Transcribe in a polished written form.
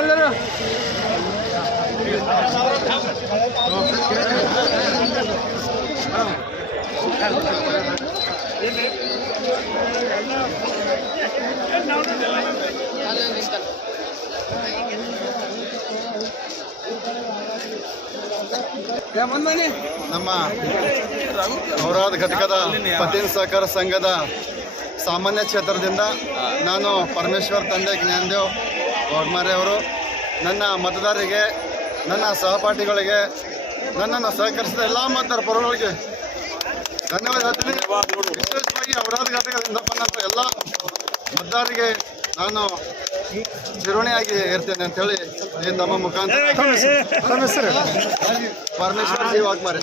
ಎಲ್ಲರೂ ನಮ್ಮ ಔರಾದ್ ಘಟಕದ ಪತಿನ್ ಸಹಕಾರ ಸಂಘದ ಸಾಮಾನ್ಯ ಕ್ಷೇತ್ರದಿಂದ ನಾನು ಪರಮೇಶ್ವರ್ ತಂದೆ ಜ್ಞಾನದೇವ್ ವಾಗ್ಮಾರೆ ಅವರು ನನ್ನ ಮತದಾರರಿಗೆ, ನನ್ನ ಸಹಪಾಠಿಗಳಿಗೆ, ನನ್ನನ್ನು ಸಹಕರಿಸಿದ ಎಲ್ಲ ಮತದಾರ ಪರಗಳಿಗೆ ಧನ್ಯವಾದ ಹೇಳ್ತೀನಿ. ವಿಶೇಷವಾಗಿ ಔರಾದ್ ಘಟಕದಿಂದ ಬಂದಂಥ ಎಲ್ಲ ಮತದಾರರಿಗೆ ನಾನು ಚಿರೋಣಿಯಾಗಿ ಇರ್ತೇನೆ ಅಂತೇಳಿ ಈ ತಮ್ಮ ಮುಖಾಂತರ ಪರಮೇಶ್ವರ್ ಜಿ ವಾಗ್ಮಾರೆ.